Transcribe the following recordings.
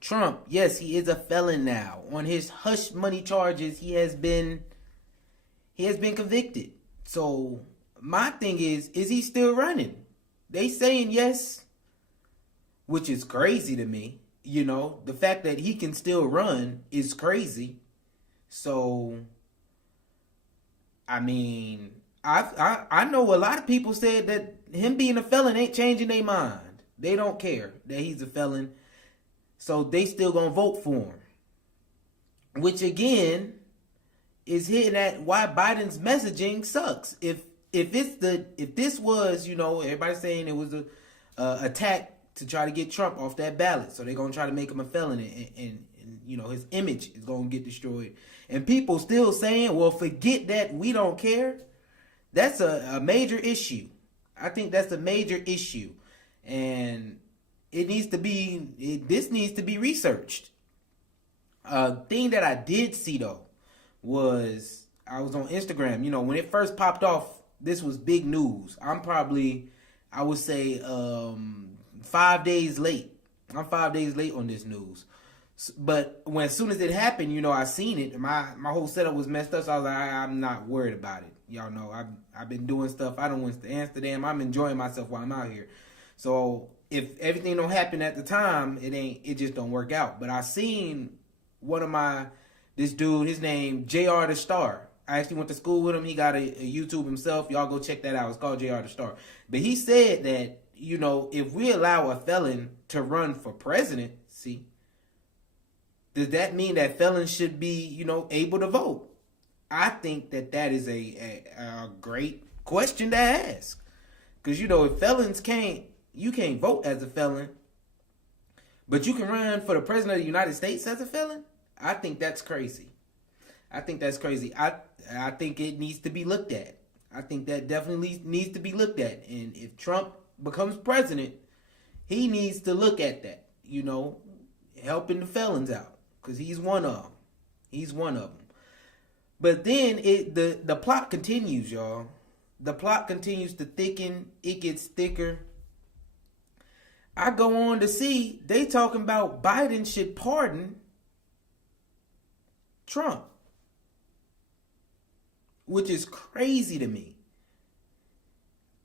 Trump, yes, he is a felon now. On his hush money charges, he has been convicted. So my thing is he still running? They saying yes, which is crazy to me. The fact that he can still run is crazy. So I mean, I know a lot of people said that him being a felon ain't changing their mind. They don't care that he's a felon, so they still gonna vote for him. Which again is hitting at why Biden's messaging sucks. If this was, everybody saying it was a attack to try to get Trump off that ballot, so they're gonna try to make him a felon, and his image is gonna get destroyed. And people still saying, well, forget that, we don't care. That's a major issue. I think that's a major issue, and this needs to be researched. Thing that I did see though was I was on Instagram. When it first popped off, this was big news. I would say, 5 days late. I'm 5 days late on this news. But as soon as it happened, I seen it. My whole setup was messed up, so I was like, I'm not worried about it. Y'all know I've been doing stuff. I don't want to Amsterdam. I'm enjoying myself while I'm out here. So if everything don't happen at the time, it just don't work out. But I seen this dude, his name JR the Star. I actually went to school with him. He got a YouTube himself. Y'all go check that out. It's called JR the Star. But he said that, if we allow a felon to run for presidency, does that mean that felons should be, able to vote? I think that is a great question to ask. Because, if felons you can't vote as a felon, but you can run for the president of the United States as a felon? I think that's crazy. I think it needs to be looked at. I think that definitely needs to be looked at. And if Trump becomes president, he needs to look at that, helping the felons out. Because he's one of them. He's one of them. But then the plot continues, y'all. The plot continues to thicken. It gets thicker. I go on to see they talking about Biden should pardon Trump, which is crazy to me.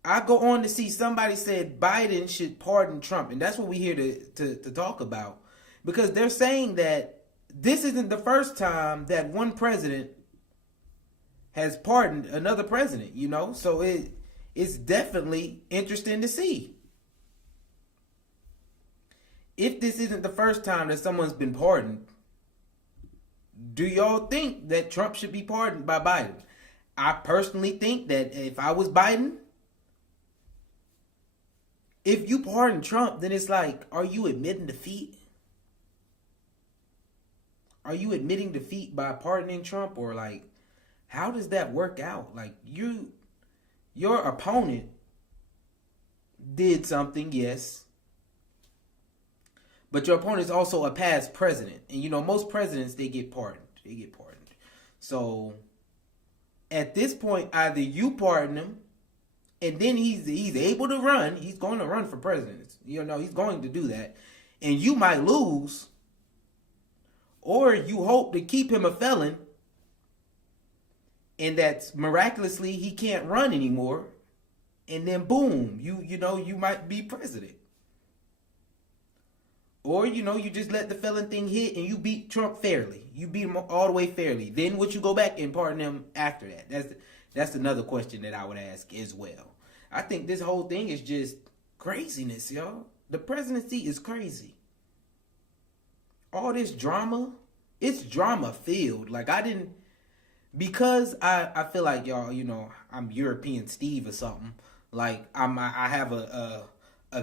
I go on to see somebody said Biden should pardon Trump, and that's what we here to talk about, because they're saying that this isn't the first time that one president has pardoned another president, so it's definitely interesting to see. If this isn't the first time that someone's been pardoned, do y'all think that Trump should be pardoned by Biden? I personally think that if I was Biden, if you pardon Trump, then it's like, are you admitting defeat? Are you admitting defeat by pardoning Trump? Or like, how does that work out? Like, your opponent did something, yes, but your opponent is also a past president. And most presidents, they get pardoned. So at this point, either you pardon him, and then he's able to run. He's going to run for president. He's going to do that. And you might lose. Or you hope to keep him a felon, and that miraculously he can't run anymore. And then boom, you might be president. Or, you just let the felon thing hit and you beat Trump fairly. You beat him all the way fairly. Then would you go back and pardon him after that? That's another question that I would ask as well. I think this whole thing is just craziness, y'all. The presidency is crazy. All this drama, it's drama filled. Like, because I feel like, y'all, I'm European Steve or something. Like, I have a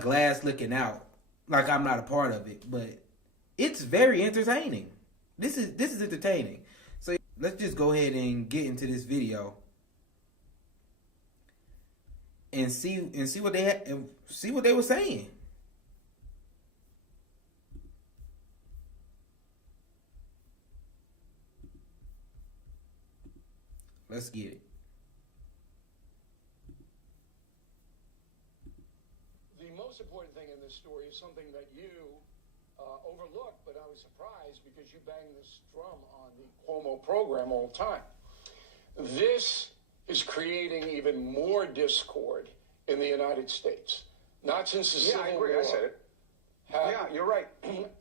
glass looking out. Like, I'm not a part of it, but it's very entertaining. This is entertaining. So let's just go ahead and get into this video and see what they were saying. Let's get it. The most important thing in this story is something that you overlooked, but was surprised because you bang this drum on the Cuomo program all the time. This is creating even more discord in the United States. Not since the Civil War. Yeah, I agree. I said it. Yeah, you're right.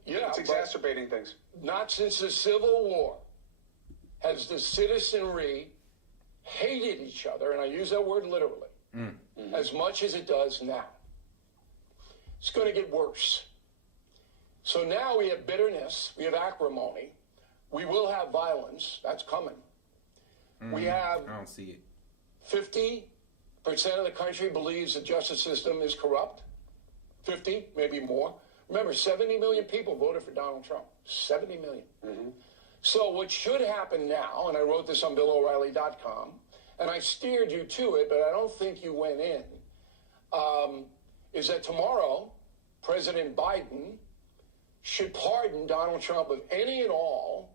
Yeah, it's exacerbating things. Not since the Civil War has the citizenry hated each other, and I use that word literally, as much as it does now. It's going to get worse. So now we have bitterness, we have acrimony, we will have violence. That's coming. We have. I don't see it. 50% of the country believes the justice system is corrupt. 50, maybe more. Remember, 70 million people voted for Donald Trump. 70 million. So what should happen now, and I wrote this on BillO'Reilly.com, and I steered you to it, but I don't think you went in, is that tomorrow, President Biden should pardon Donald Trump of any and all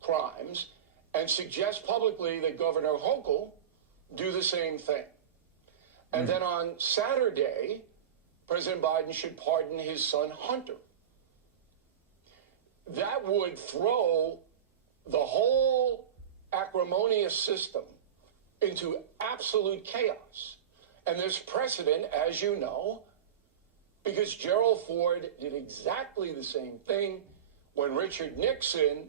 crimes and suggest publicly that Governor Hochul do the same thing. And then on Saturday, President Biden should pardon his son Hunter. That would throw the whole acrimonious system into absolute chaos. And there's precedent, as you know, because Gerald Ford did exactly the same thing when Richard Nixon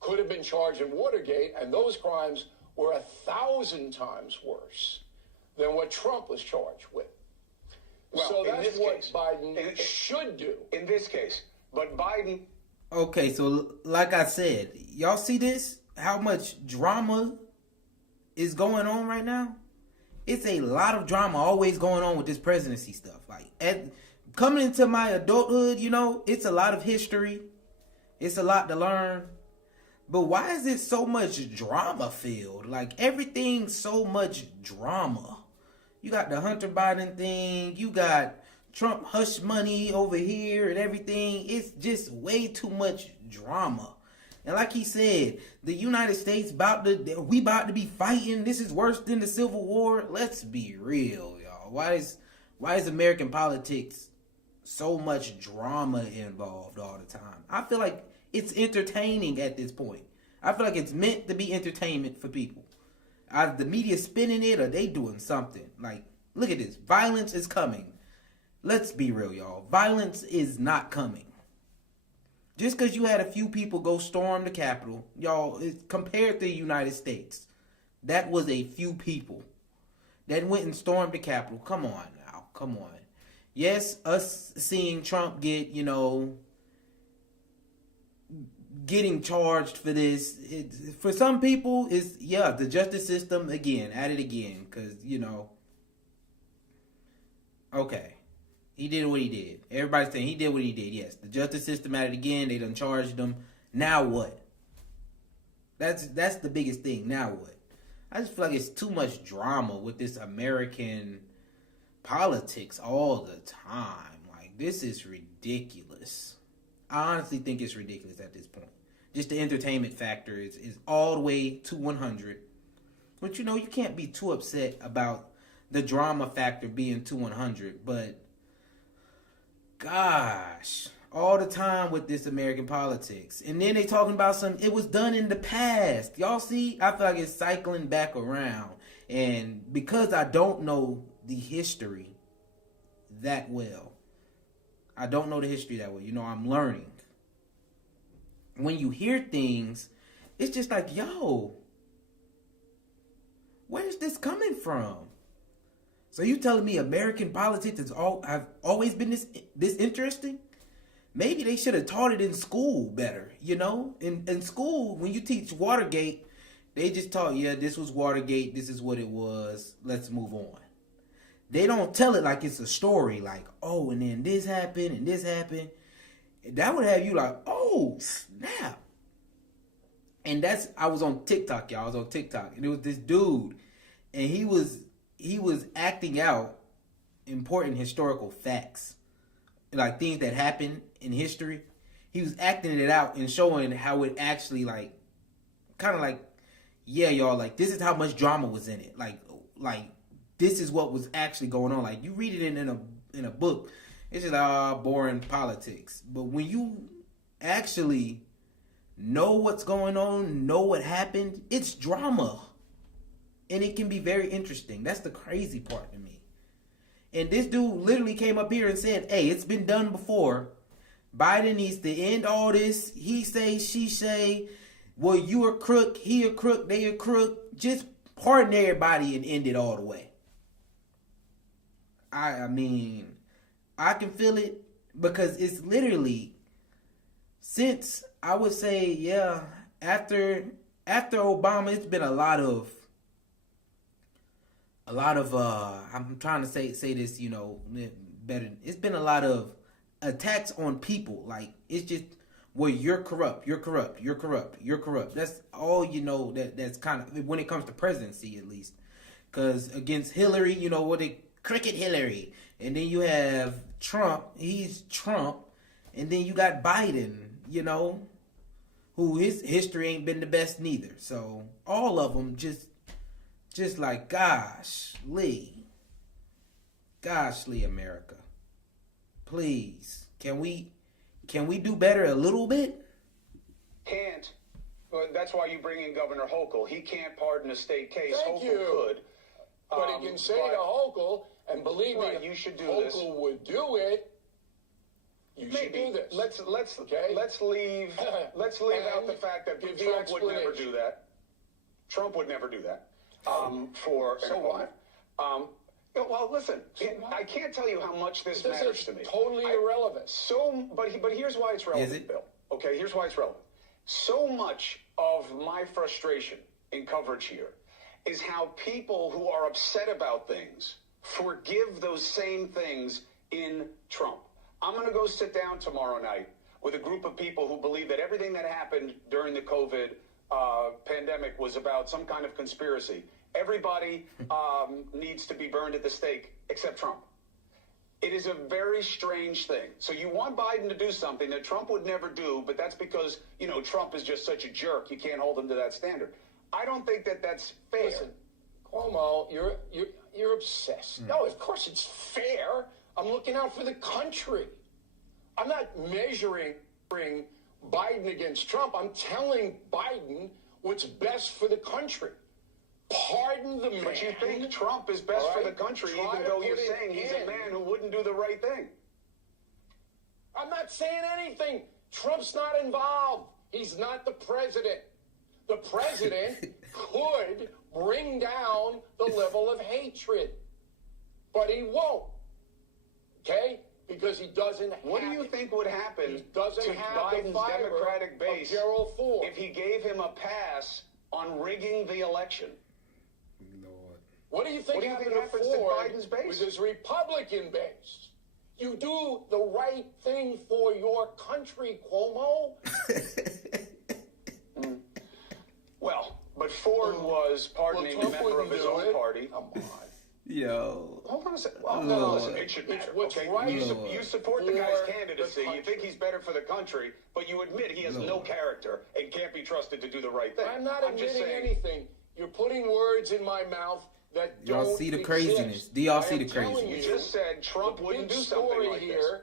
could have been charged in Watergate, and those crimes were 1,000 times worse than what Trump was charged with. Well, so in that's this what case, Biden should do. In this case. But Biden... Okay, so like I said, y'all see this? How much drama is going on right now? It's a lot of drama always going on with this presidency stuff. Like, coming into my adulthood, you know, it's a lot of history. It's a lot to learn. But why is it so much drama filled? Like, everything's so much drama. You got the Hunter Biden thing. You got Trump hush money over here and everything. It's just way too much drama. And like he said, the United States about to be fighting. This is worse than the Civil War. Let's be real, y'all. Why is American politics so much drama involved all the time? I feel like it's entertaining at this point. I feel like it's meant to be entertainment for people. Either the media spinning it or they doing something. Like, look at this. Violence is coming. Let's be real, y'all. Violence is not coming. Just because you had a few people go storm the Capitol, y'all, compared to the United States, that was a few people that went and stormed the Capitol. Come on now. Come on. Yes, us seeing Trump get, getting charged for this, for some people, is the justice system, again, at it again, because, okay. He did what he did. Everybody's saying he did what he did. Yes, the justice system at it again. They done charged him. Now what? That's the biggest thing. Now what? I just feel like it's too much drama with this American politics all the time. Like, this is ridiculous. I honestly think it's ridiculous at this point. Just the entertainment factor is all the way to 100. But, you can't be too upset about the drama factor being to 100. But gosh, all the time with this American politics. And then they talking about it was done in the past. Y'all see? I feel like it's cycling back around. And because I don't know the history that well, I'm learning. When you hear things, it's just like, yo, where's this coming from? So you telling me American politics have always been this interesting? Maybe they should have taught it in school better, In school, when you teach Watergate, they just taught, this was Watergate, this is what it was, let's move on. They don't tell it like it's a story, like, oh, and then this happened, and this happened. That would have you like, oh, snap. And I was on TikTok, y'all. I was on TikTok, and it was this dude, and he was acting out important historical facts, like things that happened in history. He was acting it out and showing how it actually, y'all, like, this is how much drama was in it. Like this is what was actually going on. Like, you read it in a book, it's just boring politics. But when you actually know what's going on, know what happened, it's drama. And it can be very interesting. That's the crazy part to me. And this dude literally came up here and said, hey, it's been done before. Biden needs to end all this. He say, she say, well, you a crook, he a crook, they a crook. Just pardon everybody and end it all the way. I mean, I can feel it because it's literally since I would say, yeah, after Obama, it's been a lot of I'm trying to say this, you know, better. It's been a lot of attacks on people. Like, it's just, well, you're corrupt, you're corrupt, you're corrupt, you're corrupt. That's all, you know, that's kind of, when it comes to presidency, at least. Because against Hillary, you know, what they cricket Hillary. And then you have Trump, he's Trump. And then you got Biden, you know, who his history ain't been the best neither. So all of them just like, gosh, Lee, America, please, can we do better a little bit? Can't. Well, that's why you bring in Governor Hochul. He can't pardon a state case. Thank Hochul you. could. But he can say to Hochul, and believe Right, me, you should do Hochul this. would do it. You should do this. Let's Okay? leave out the fact that give the Trump would never explanation. do that. Trump would never do that. For So what? Yeah, well, listen, what? I can't tell you how much this This matters is to me. totally irrelevant. But here's why it's relevant, Is it? Bill. Okay, here's why it's relevant. So much of my frustration in coverage here is how people who are upset about things forgive those same things in Trump. I'm going to go sit down tomorrow night with a group of people who believe that everything that happened during the COVID pandemic was about some kind of conspiracy. Everybody needs to be burned at the stake except Trump. It is a very strange thing. So you want Biden to do something that Trump would never do, but that's because, you know, Trump is just such a jerk. You can't hold him to that standard. I don't think that that's fair. Listen, Cuomo, you're obsessed. No, of course it's fair. I'm looking out for the country. I'm not measuring Biden against Trump. I'm telling Biden what's best for the country. Pardon the man. But you think Trump is best for the country, even though you're saying he's a man who wouldn't do the right thing. I'm not saying anything. Trump's not involved. He's not the president. The president could bring down the level of hatred, but he won't. Okay? Because he doesn't have What do you think would happen He doesn't to have the Biden's fiber Democratic base of Gerald Ford. if he gave him a pass on rigging the election? Lord. What do you think happened to happens to Ford Biden's base? with his Republican base? You do the right thing for your country, Cuomo. Well, but Ford was pardoning a Trump member of wouldn't his do own it. party. Come on. Yo. Hold on a second. Well, Lord. no, listen, it should matter. what's Okay? right You support the for guy's the candidacy. You think country. he's better for the country, but you admit he has no Lord. character and can't be trusted to do the right thing. I'm not just admitting saying, anything. You're putting words in my mouth that Y'all don't see the exist. craziness? Do y'all I see am the telling craziness? You just said Trump the wouldn't big do something story like here, this.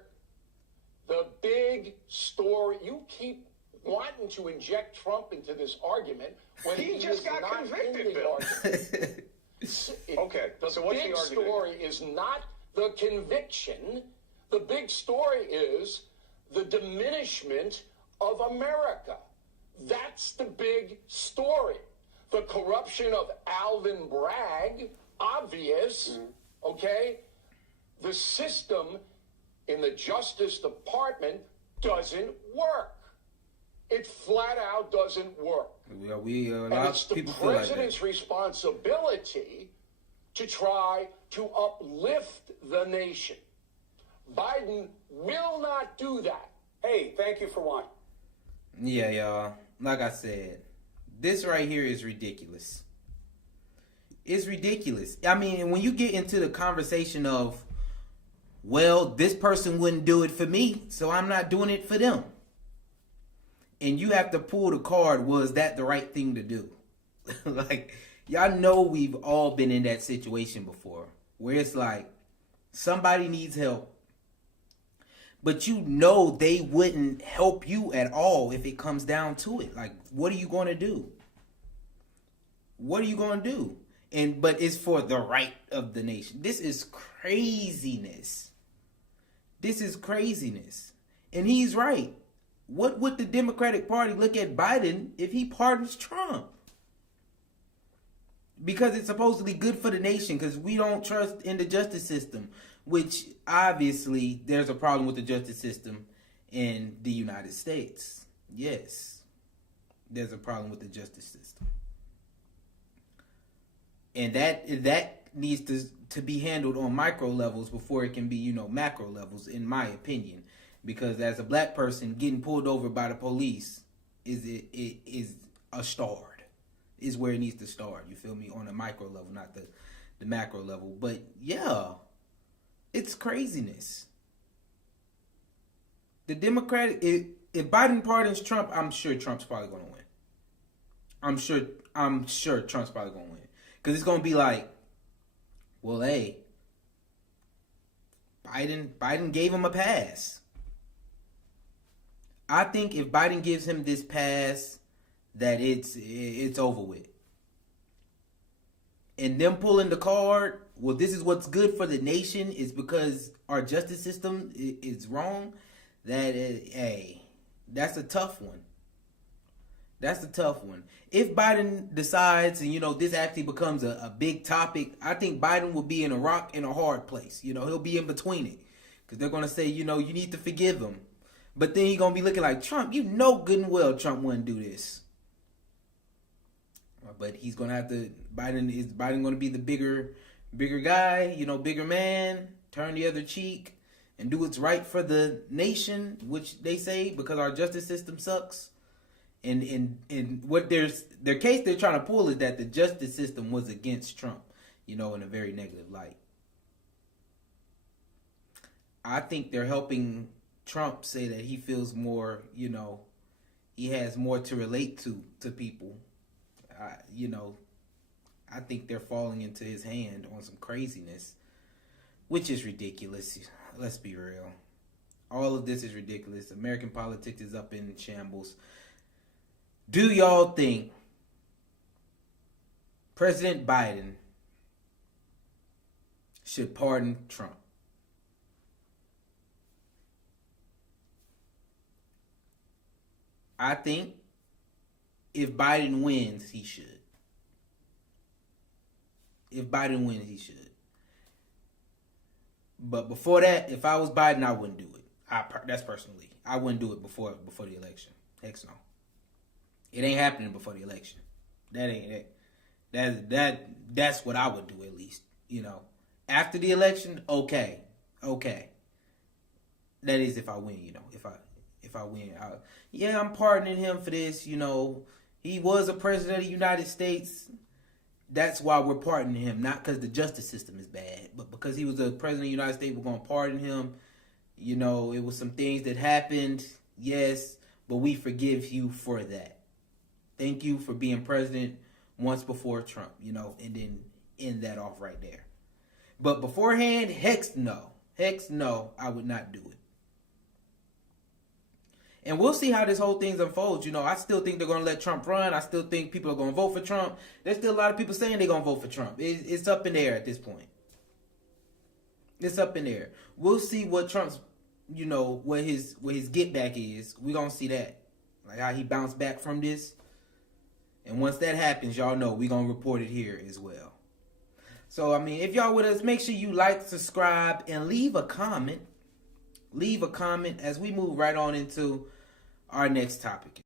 The big story. You keep wanting to inject Trump into this argument when He just is got not convicted, in the Bill. argument. Okay, The so what's big the argument? story is not the conviction. The big story is the diminishment of America. That's the big story. The corruption of Alvin Bragg, obvious, okay? The system in the Justice Department doesn't work. It flat out doesn't work. A And lot it's of the people feel like that. president's responsibility to try to uplift the nation. Biden will not do that. Hey, thank you for watching. Yeah, y'all. Like I said, this right here is ridiculous. It's ridiculous. I mean, when you get into the conversation of, well, this person wouldn't do it for me, so I'm not doing it for them. And you have to pull the card, was that the right thing to do? Like, y'all know we've all been in that situation before, where it's like, somebody needs help, But you know they wouldn't help you at all if it comes down to it. Like, what are you going to do? What are you going to do? But it's for the right of the nation. This is craziness. This is craziness. And he's right. What would the Democratic Party look at Biden if he pardons Trump? Because it's supposedly good for the nation, because we don't trust in the justice system, which obviously there's a problem with the justice system in the United States. Yes, there's a problem with the justice system. And that needs to be handled on micro levels before it can be, macro levels, in my opinion. Because as a black person, getting pulled over by the police is a start. Is where it needs to start. You feel me? On a micro level, not the macro level. But yeah, it's craziness. The Democratic, if Biden pardons Trump, I'm sure Trump's probably gonna win. I'm sure Trump's probably gonna win. Because it's gonna be like, well, hey, Biden gave him a pass. I think if Biden gives him this pass, that it's over with. And them pulling the card, well, this is what's good for the nation, is because our justice system is wrong. That's a tough one. That's a tough one. If Biden decides, and this actually becomes a big topic, I think Biden will be in a rock and a hard place. He'll be in between it. Because they're going to say, you need to forgive him. But then he's going to be looking like, Trump, good and well Trump wouldn't do this. But he's going to have to, Biden going to be the bigger guy, bigger man, turn the other cheek and do what's right for the nation, which they say because our justice system sucks. And what their case they're trying to pull is that the justice system was against Trump, in a very negative light. I think they're helping Trump say that he feels more, he has more to relate to people. I think they're falling into his hand on some craziness, which is ridiculous. Let's be real. All of this is ridiculous. American politics is up in shambles. Do y'all think President Biden should pardon Trump? I think if Biden wins, he should. If Biden wins, he should. But before that, if I was Biden, I wouldn't do it. That's personally. I wouldn't do it before the election. Heck no. It ain't happening before the election. That's what I would do, at least. After the election, okay. That is if I win. If I win, I'm pardoning him for this. He was a president of the United States. That's why we're pardoning him, not because the justice system is bad, but because he was a president of the United States. We're going to pardon him. It was some things that happened, yes, but we forgive you for that. Thank you for being president once before Trump, and then end that off right there. But beforehand, heck no, I would not do it. And we'll see how this whole thing unfolds. I still think they're going to let Trump run. I still think people are going to vote for Trump. There's still a lot of people saying they're going to vote for Trump. It's up in the air at this point. It's up in the air. We'll see what Trump's, what his get back is. We're going to see that. Like how he bounced back from this. And once that happens, y'all know we're going to report it here as well. So, if y'all with us, make sure you like, subscribe, and leave a comment. Leave a comment as we move right on into our next topic.